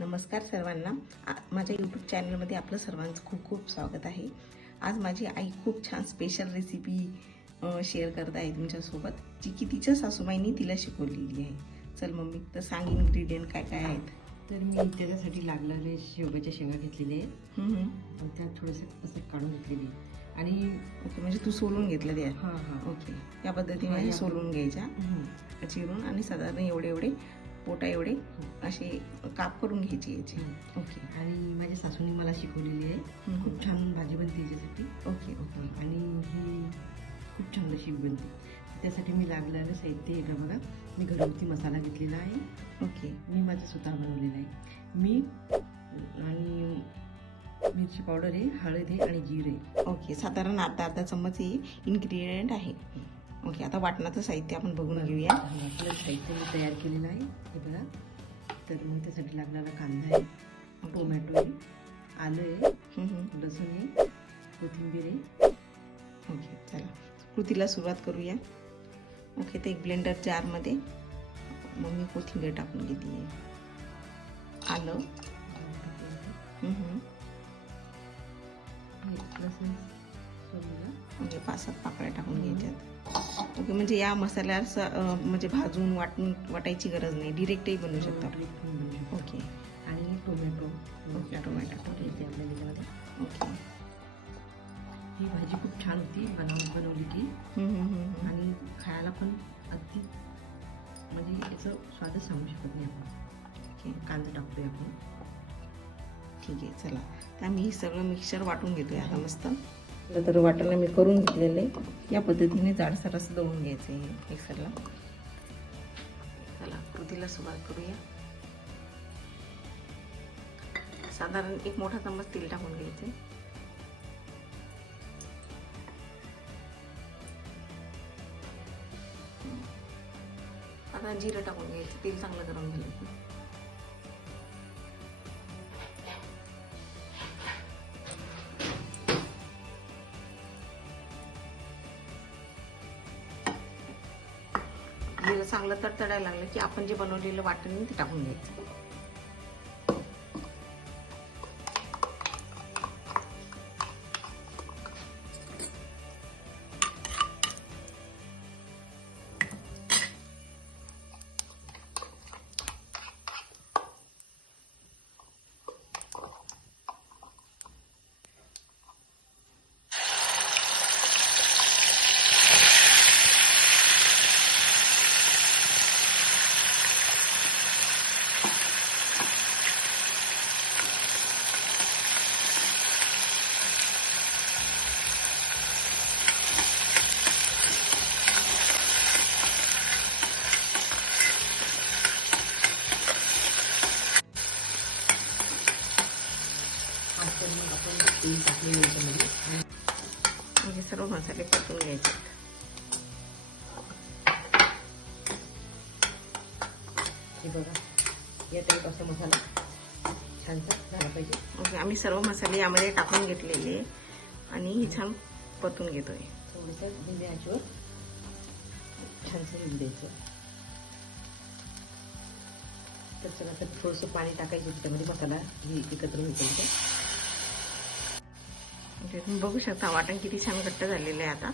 नमस्कार सर्वांना. माझ्या यूट्यूब चॅनलमध्ये आपलं सर्वांचं खूप खूप स्वागत आहे. आज माझी आई खूप छान स्पेशल रेसिपी शेअर करत आहे तुमच्यासोबत, जी की तिच्या सासूबाईंनी तिला शिकवलेली आहे. चल मम्मी, तर सांग इन्ग्रेडियंट काय काय आहेत. तर मी त्याच्यासाठी लागलेले शेवग्याच्या शेंगा घेतलेले आहेत. त्यात थोडंसं असं काढून घेतलेली आणि ओके, म्हणजे तू सोलून घेतलं ते. हां हां ओके, या पद्धतीने सोलून घ्यायच्या चिरून आणि साधारण एवढे एवढे पोटा एवढे असे काप करून घ्यायचे याचे. ओके. आणि माझ्या सासूने मला शिकवलेली आहे. खूप छान भाजी बनते याच्यासाठी. Okay okay. आणि ही खूप छान अशी बनते. त्यासाठी मी लागलेलं साहित्य आहे का बघा, मी घरगुती मसाला घेतलेला आहे. ओके. मी माझं स्वतः बनवलेलं आहे. मीठ आणि मिरची पावडर आहे, हळद आहे आणि जीर आहे. ओके, साधारण अर्धा अर्धा चम्मच हे इन्ग्रेडियंट आहे. ओके, आता वाटणाचं साहित्य आपण बघून घेऊया. आपलं साहित्य मी तयार केलेलं आहे हे बघा. तर मग त्यासाठी लागणारा कांदा आहे, टोमॅटो आहे, आलं आहे, लसूण आहे, कोथिंबीर आहे. ओके, चला कृतीला सुरुवात करूया. ओके, तर एक ब्लेंडर जारमध्ये मग मी कोथिंबीर टाकून घेते आहे, आलं, लसूण म्हणजे 5-7 पाकळ्या टाकून घ्यायच्यात. ओके, म्हणजे या मसाल्याला म्हणजे भाजून वाटायची गरज नाही, डिरेक्टही बनवू शकतो. ओके. आणि टोमॅटो. ओके, टोमॅटो टाकायचे आपल्या त्याच्यामध्ये. ओके. ही भाजी खूप छान होती बनवली की. आणि खायला पण अगदी म्हणजे याचं स्वादच सांगू शकत नाही आपण. ओके, कांदा टाकतोय आपण. ठीक आहे, चला तर आम्ही हे सगळं मिक्सर वाटून घेतोय आता मस्त. तर वाटाणा मी करून घेतलेले या पद्धतीने जाडसर असं दळून घ्यायचं आहे मिक्सरला. चला कृतीला सुरुवात करूया. साधारण एक मोठा चम्मच तेल टाकून घ्यायचे. आता जिरं टाकून घ्यायचं. तेल चांगलं गरम झालं की जिरं चांगलं तडतडायला लागलं की आपण जे बनवलेलं वाटण ते टाकून घ्यायचं. म्हणजे सर्व मसाले परतून घ्यायचे. हे बघा, या टाईप असा मसाला छानसा झाला पाहिजे. ओके, आम्ही सर्व मसाले यामध्ये टाकून घेतलेले आणि हे छान परतून घेतोय. थोडंसं धीम्या आचेवर छानसं होऊ द्यायचं. तर चला, तर थोडंसं पाणी टाकायचं त्याच्यामध्ये, मसाला ही एकत्र होईल. तुम्ही बघू शकता वाटण किती छान घट्ट झालेलं आहे आता.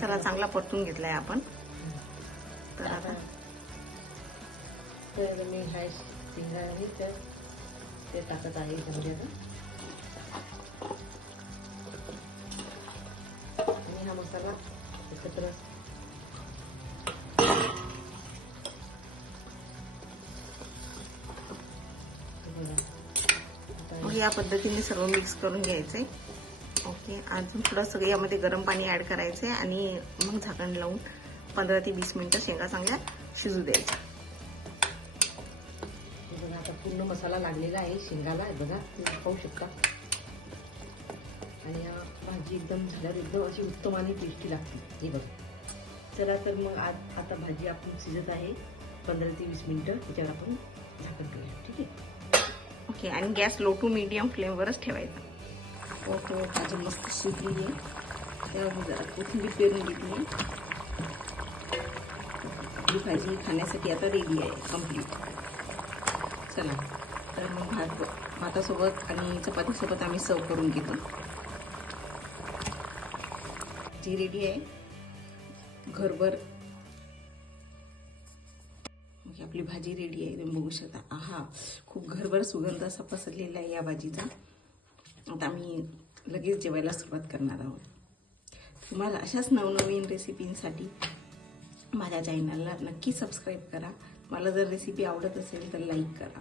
चला, चांगला परतून घेतलाय आपण. तर आता मी हाय शेंगा आहे तर ते टाकत आहे याच्यामध्ये आता. आणि हा मसाला एकत्र या पद्धतीने सर्व मिक्स करून घ्यायचंय. ओके, अजून थोडंसं यामध्ये गरम पाणी ॲड करायचं आहे आणि मग झाकण लावून 15 ते 20 मिनिटं शेंगा चांगल्या शिजू द्यायच्या. बघा, आता पूर्ण मसाला लागलेला आहे शेंगाला. बघा, तुम्ही पाहू शकता. आणि या भाजी एकदम झाल्यावर एकदम अशी उत्तम आणि टेस्टी लागते. हे बघ. चला तर मग आता भाजी आपण शिजत आहे 15 ते 20 मिनिटं. त्याच्यावर आपण झाकण करूया. ठीक आहे. ओके. आणि गॅस लो टू मीडियम फ्लेमवरच ठेवायचा. ओके. भाजी मस्त शिजली आहे. त्यावर जरा कोथिंबीर पेरून घेतली. आपली भाजी खाण्यासाठी आता रेडी आहे कम्प्लीट. चला तर मग भातासोबत आणि चपातीसोबत आम्ही सर्व करून घेतो. जी रेडी आहे घरभर. आपली भाजी रेडी आहे. तुम्ही बघू शकता. आहा, खूप घरभर सुगंध असा पसरलेला आहे या भाजीचा. आता आम्ही लगेच जेवायला सुरुवात करणार आहोत. तुम्हाला अशाच नवनवीन रेसिपींसाठी माझ्या चॅनलला नक्की सबस्क्राईब करा. मला जर रेसिपी आवडत असेल तर लाईक करा.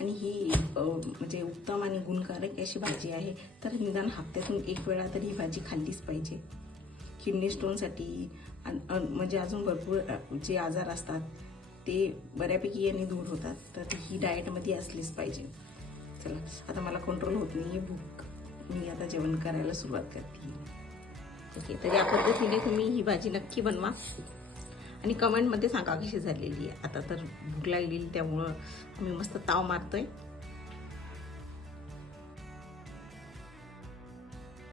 आणि ही म्हणजे उत्तम आणि गुणकारक अशी भाजी आहे. तर निदान हप्त्यातून एक वेळा तरी ही भाजी खाल्लीच पाहिजे. किडनी स्टोनसाठी म्हणजे अजून भरपूर जे आजार असतात ते बऱ्यापैकी यांनी दूर होतात. तर ही डाएटमध्ये असलीच पाहिजे. चला आता मला कंट्रोल होत नाही भूक. मी आता जेवण करायला सुरुवात करते. ओके. तर या पद्धतीने तुम्ही ही भाजी नक्की बनवा आणि कमेंटमध्ये सांगा कशी झालेली आहे. आता तर भूक लागलेली त्यामुळं आम्ही मस्त ताव मारतोय.